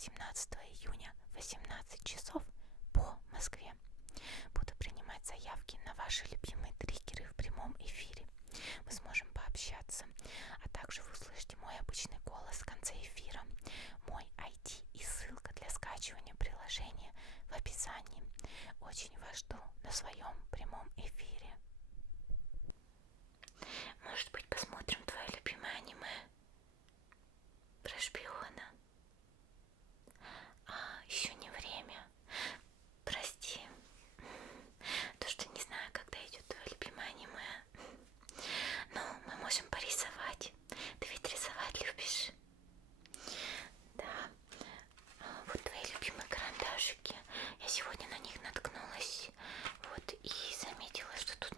18 июня 18 часов по Москве. Буду принимать заявки на ваши любимые триггеры в прямом эфире. Мы сможем пообщаться, а также вы услышите мой обычный голос в конце эфира, мой ID и ссылка для скачивания приложения в описании. Очень вас жду на своем прямом эфире. Может быть, посмотрим твое любимое аниме про шпиона? Еще не время. Прости. То, что не знаю, когда идет твое любимое аниме. Но мы можем порисовать. Ты ведь рисовать любишь? Да. Вот твои любимые карандашики. Я сегодня на них наткнулась. Вот и заметила, что тут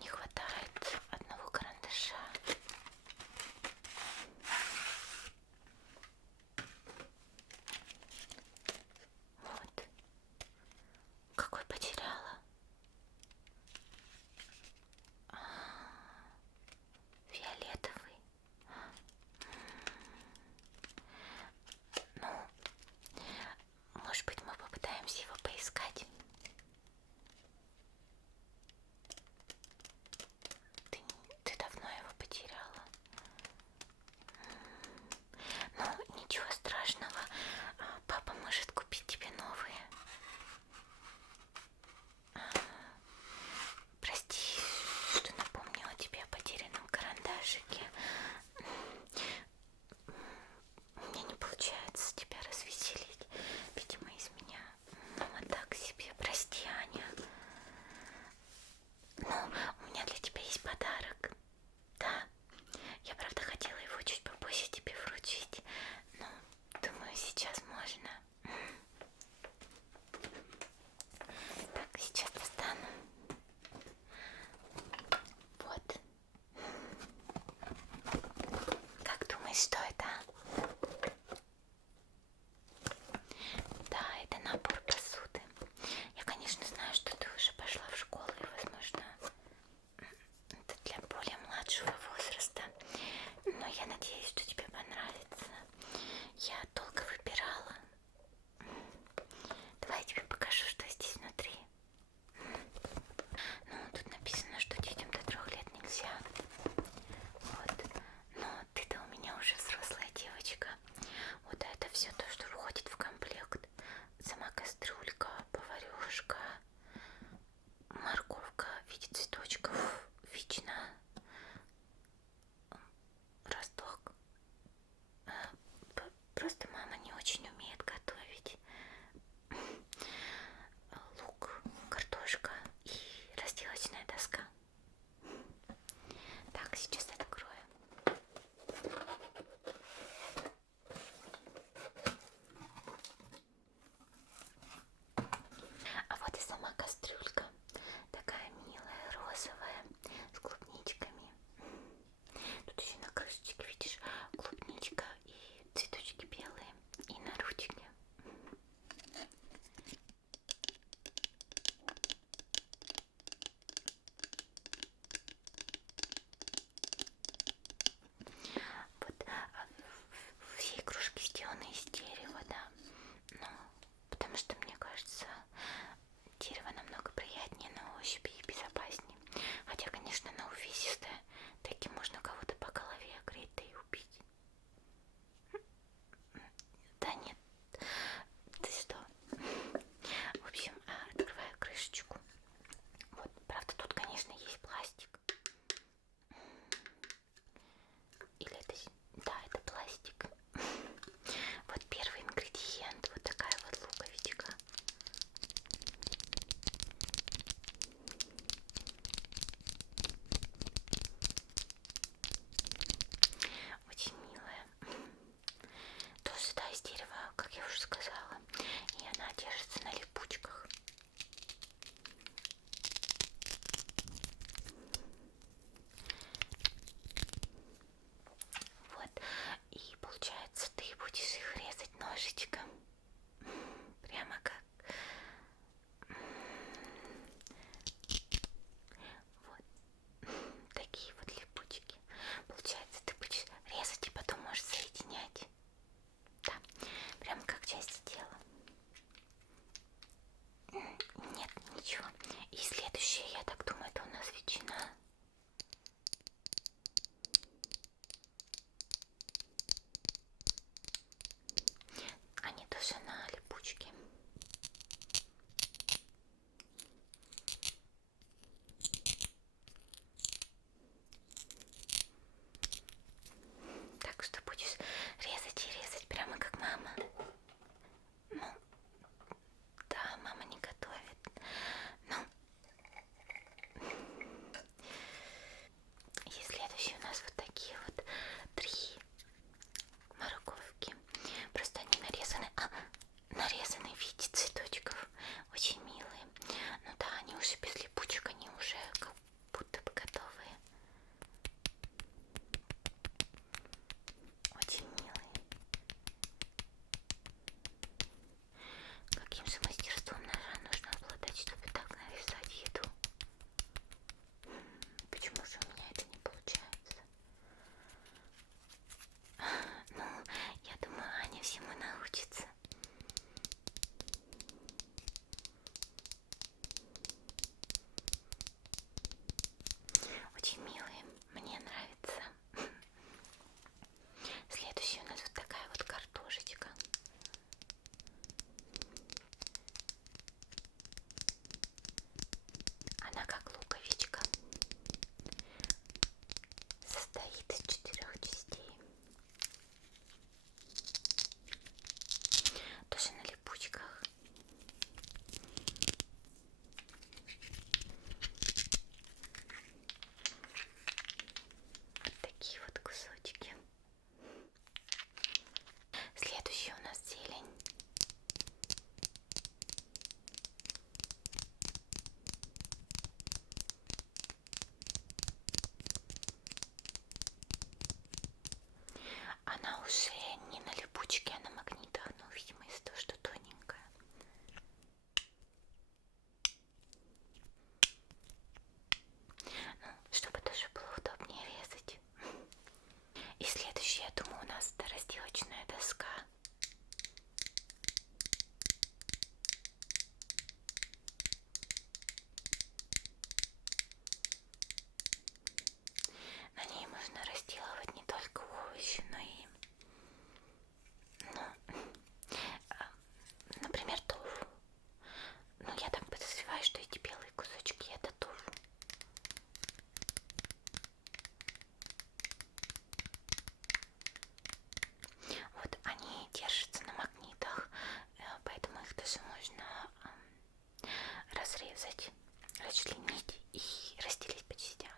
расчленить и разделить по частям.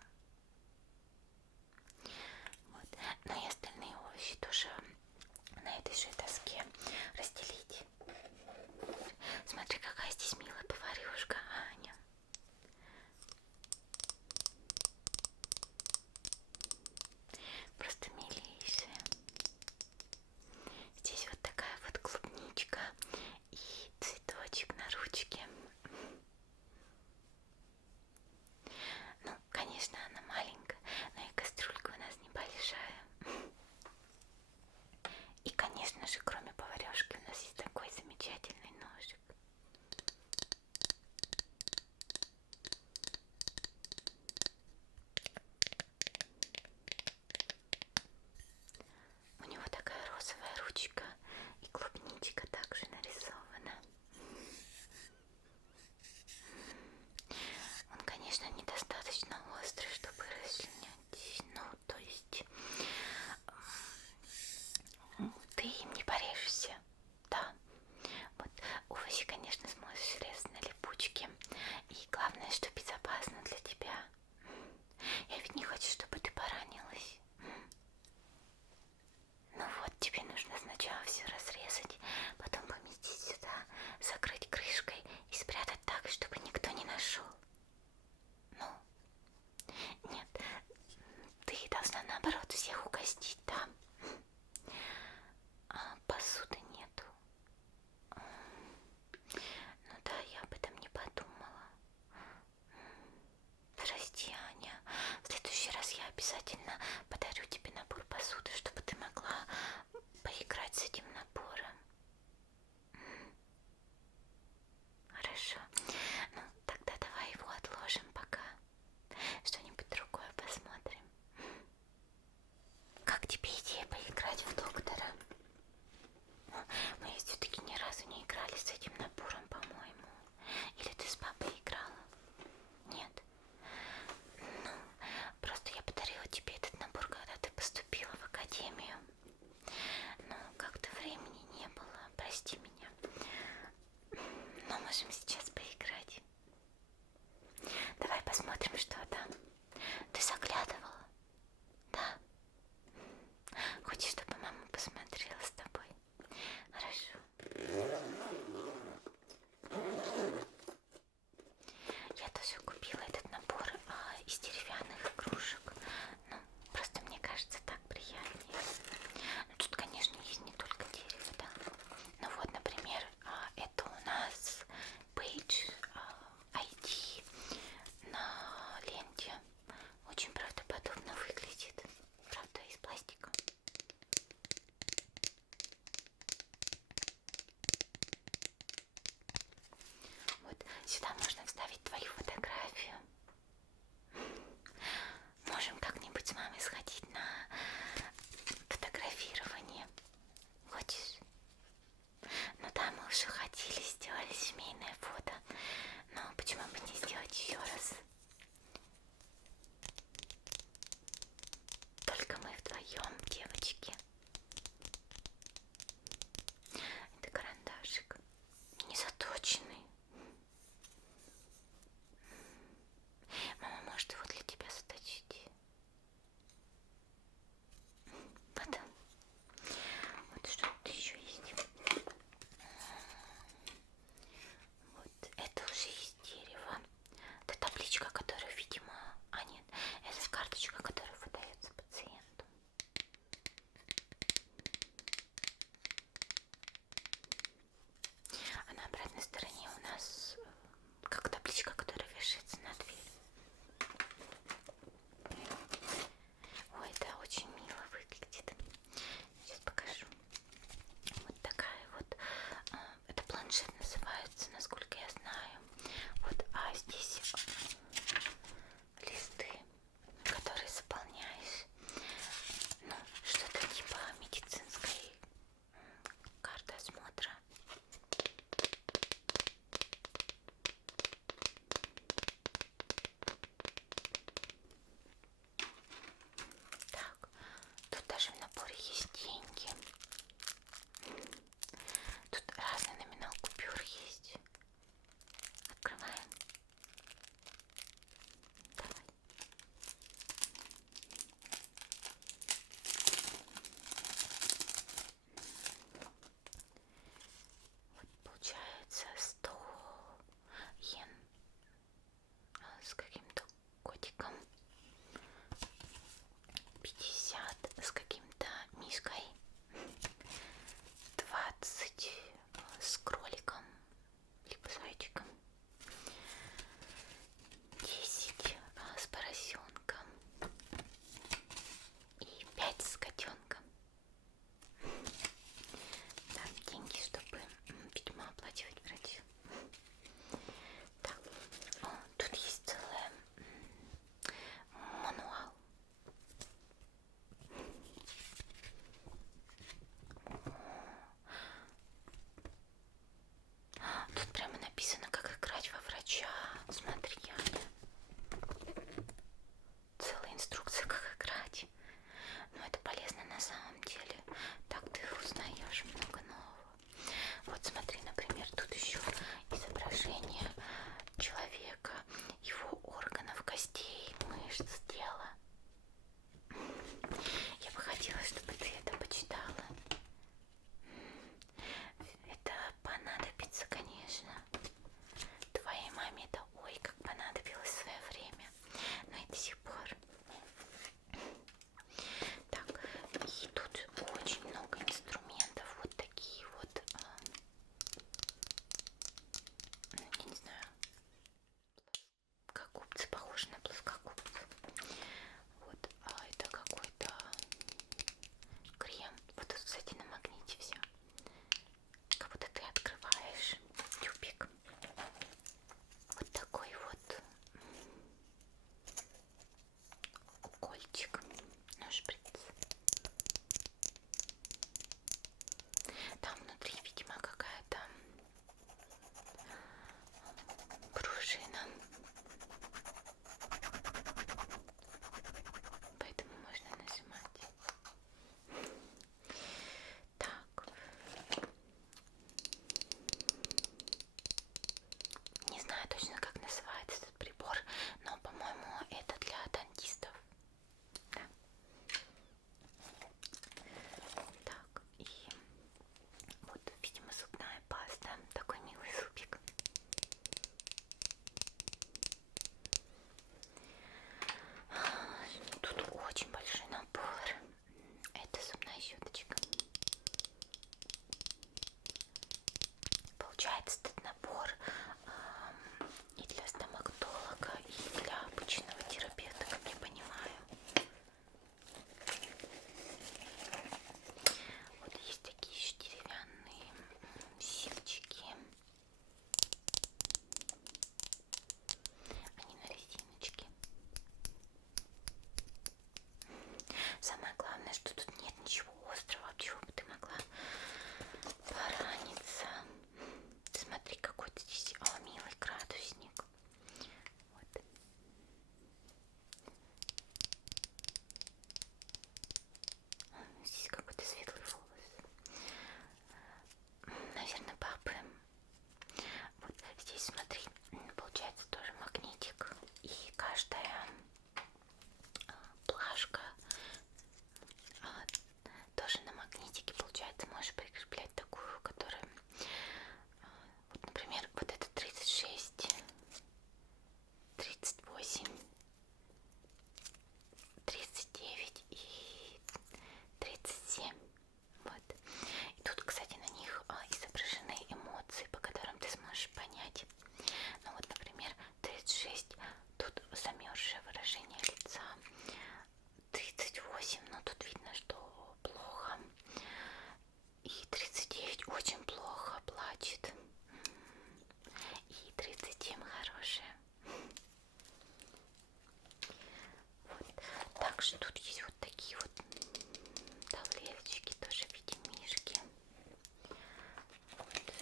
Вот. Ну и остальные овощи тоже на этой же доске разделить. Смотри, какая здесь милая поварюшка, Аня. Просто милейшая. Здесь вот такая вот клубничка и цветочек на ручке. Ну, конечно, она маленькая, но и кастрюлька у нас небольшая. И, конечно же, кроме поварёшки у нас есть такой замечательный ножик. У него такая розовая ручка и клубничка также нарисована. Он, конечно, недостаточно острый, чтобы расчленять. Ну, то есть ты им не порежешься. Да. Вот овощи, конечно, сможешь резать на липучке. И главное, что безопасно для тебя. Я ведь не хочу, чтобы ты поранилась. Ну вот, тебе нужно сначала все разрезать, потом поместить сюда, закрыть крышкой и спрятать так, чтобы никто не нашел. Ну, нет, ты должна наоборот всех угостить, да? А посуды нету. Ну да, я об этом не подумала. Прости, Аня, в следующий раз я обязательно подарю тебе набор посуды, чтобы ты могла поиграть с этим набором. Хорошо. Ну, тогда давай его отложим пока. Что-нибудь другое посмотрим. Как тебе идея поиграть в доктора? Мы все-таки ни разу не играли с этим набором, по-моему. Или ты с папой играла? Нет. Ну, просто я подарила тебе этот набор, когда ты поступила в академию. Но как-то времени не было, прости меня. Но можем сейчас поиграть. Давай посмотрим, что там. Ты заглядывала? Да. Хочешь, чтобы мама посмотрела с тобой? Хорошо. Я тоже купила этот набор из деревянных игрушек. Ну, просто мне кажется, так приятнее. Ну, тут, конечно, есть не только дерево, да. Ну вот, например, это у нас Page ID на ленте. Очень правдоподобно выглядит. Правда, из пластика. Вот сюда можно вставить твою фотографию. Можем как-нибудь с мамой сходить на фотографирование. Хочешь? Ну да, мы уже ходили, сделали семейное фото. Но почему бы не сделать еще раз? Только мы вдвоем, девочки. Это карандашик. Не заточенный. можешь понять. Ну вот, например, 36, тут замерзшее выражение лица. 38, но тут видно, что плохо. И 39 очень плохо, плачет. И 37 хорошая. Вот. Также тут есть вот такие вот таблеточки, тоже в виде мишки. Вот.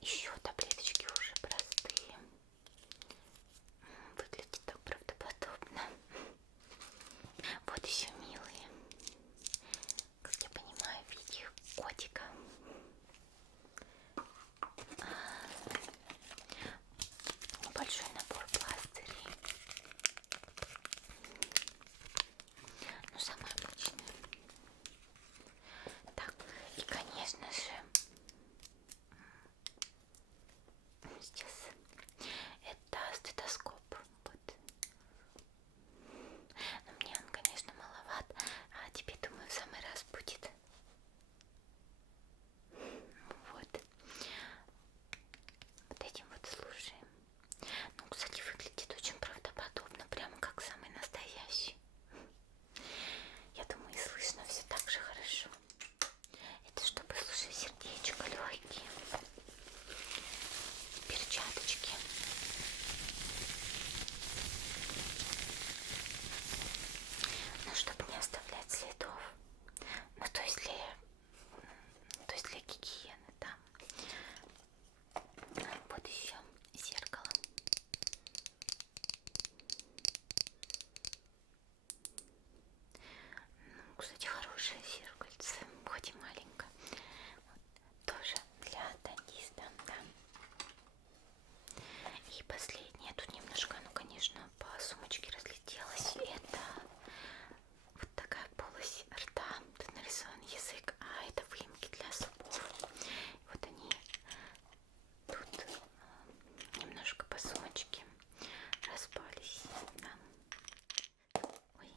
Еще таблеточки уже простые. Выглядит так правдоподобно. Вот еще милые. Как я понимаю, в виде котика. Небольшой набор пластырей. Ну, самый обычный. Так, и конечно же, сейчас это стетоскоп. Вот. Но мне он, конечно, маловат, а тебе, думаю, в самый раз будет. Вот. Вот этим вот слушаем. Ну, кстати, выглядит очень правдоподобно, прямо как самый настоящий. Я думаю, и слышно все так же хорошо. Это чтобы слушать сердечко, легкие, перчаточки. Ну, чтобы не оставлять следов. Ну, то есть для гигиены, да. Вот еще зеркало. Ну, кстати, хорошее зеркальце, хоть и маленькое. Вот, тоже для дантиста, да. И последнее, тут немножко, ну, конечно, по сумочке разлетелось. Это вот такая полость рта. Тут нарисован язык, а это выемки для зубов. Вот они тут немножко по сумочке распались. Да. Ой.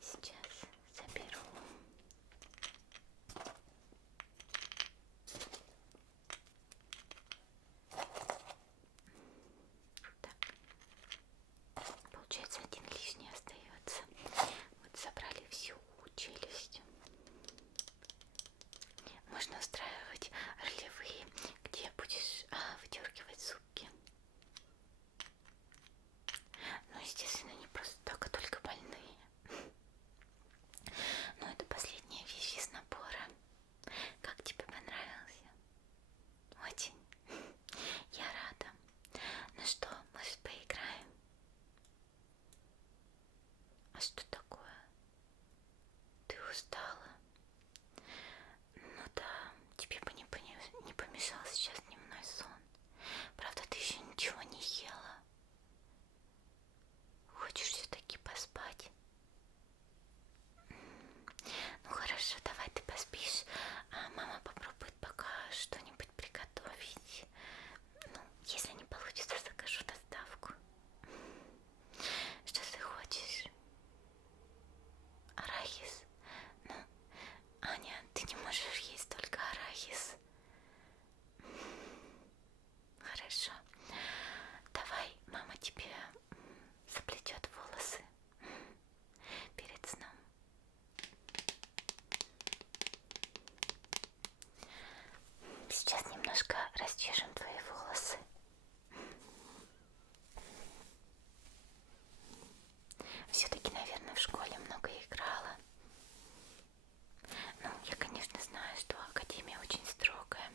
Сейчас заберу. Так. Получается, один лишний остается. Вот собрали всю челюсть. Можно устраивать ролевые, где будешь выдергивать зубки. Ну, естественно, не просто так, а только больные. Но это последняя вещь из набора. Как тебе понравился? Очень. Я рада. Ну что, может, поиграем? А что такое? Ты устала? Ну да, тебе бы не помешал сейчас дневной сон. Правда, ты еще ничего не ела. Хочешь все-таки поспать? Ну хорошо, давай ты поспишь, а мама попробует пока что-нибудь приготовить. Ну, если не получится, закажу доставку. Что ты хочешь? Арахис? Ну, Аня, ты не можешь есть только арахис. Хорошо. Давай, мама тебе заплетет волосы перед сном. Сейчас немножко расчешем твои волосы. Все-таки, наверное, в школе много играла. Ну, я, конечно, знаю, что академия очень строгая.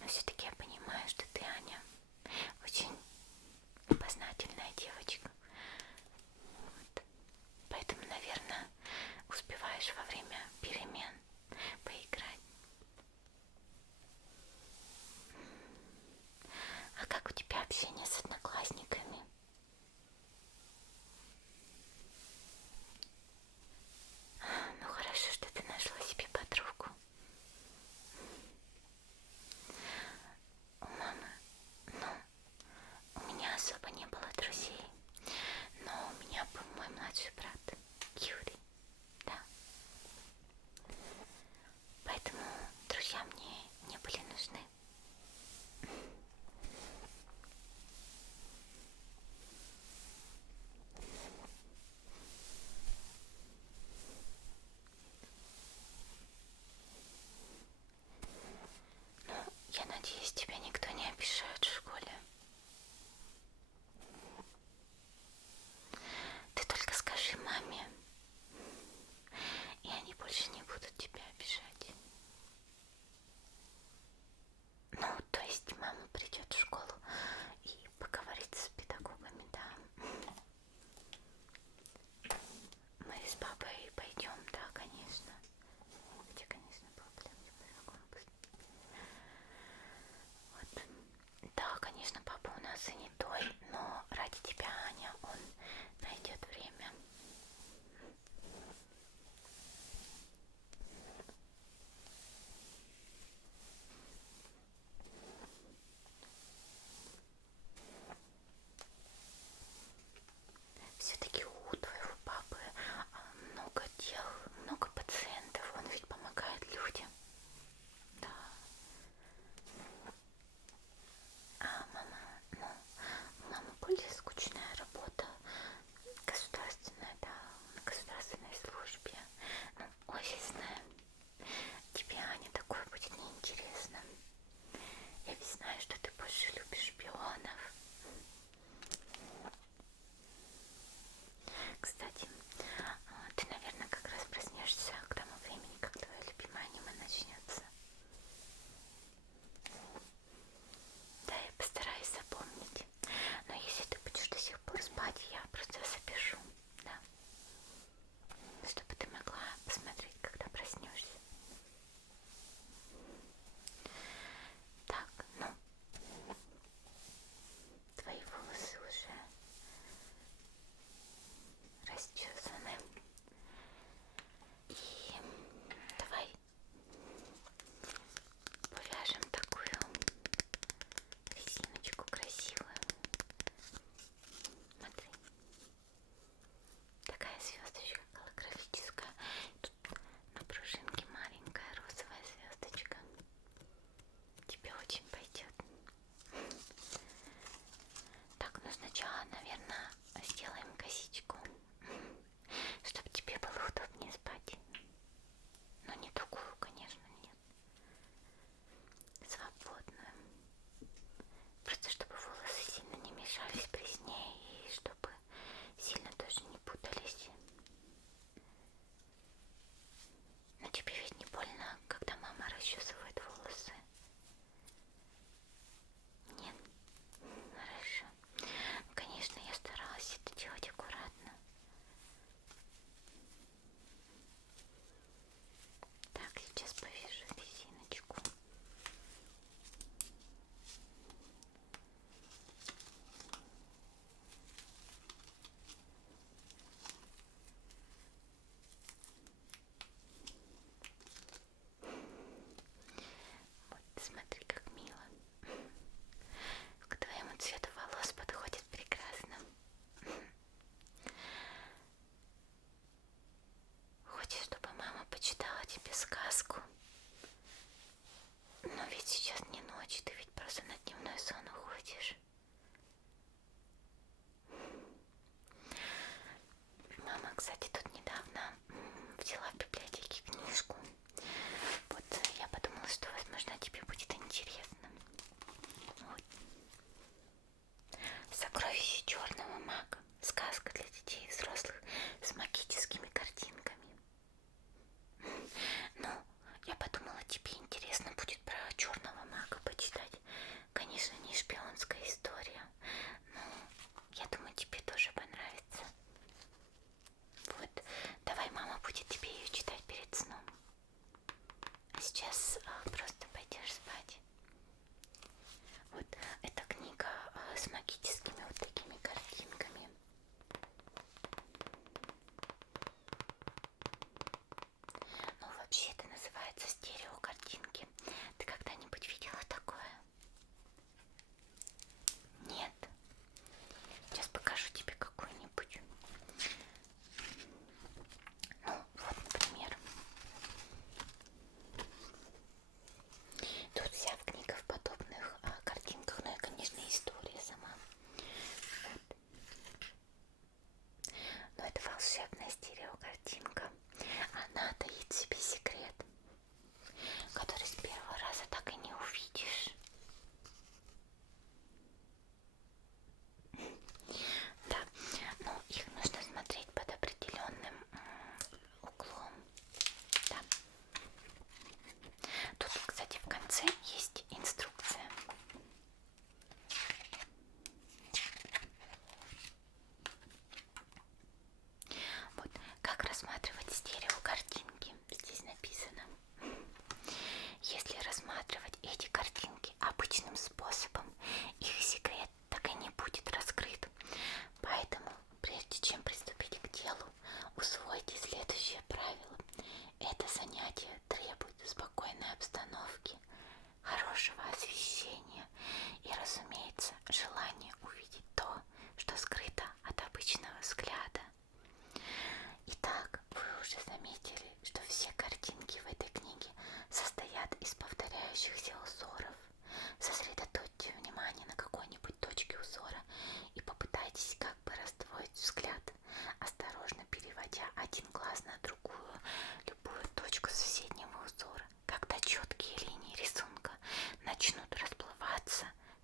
Но все-таки я понимаю, что ты, Аня, очень любознательная девочка. Вот. Поэтому, наверное, успеваешь во время перемен поиграть. А как у тебя общение с одноклассниками? Ну хорошо, что ты нашла себе подругу. У мамы, ну, у меня особо не было друзей, но у меня был мой младший брат Юрий, да. Поэтому друзья мне не были нужны. надеюсь, тебя никто не обижает в школе. Ты только скажи маме, и они больше не будут тебя обижать. Ну, то есть мама придет в школу и поговорит с педагогами, да. Мы с папой пойдем, да, конечно. Хотя, конечно, проблем не по-другому. Вот. Да, конечно, папа у нас занятой, но ради тебя, Аня, он найдет время. Все-таки у твоего папы много дел, много пациентов, он ведь помогает людям. Да. А мама, ну, у мамы более скучная работа.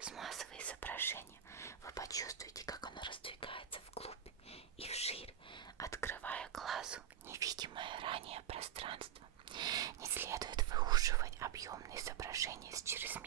смазывая изображение, вы почувствуете, как оно раздвигается вглубь и вширь, открывая глазу невидимое ранее пространство. Не следует выуживать объемные изображения с чрезмерной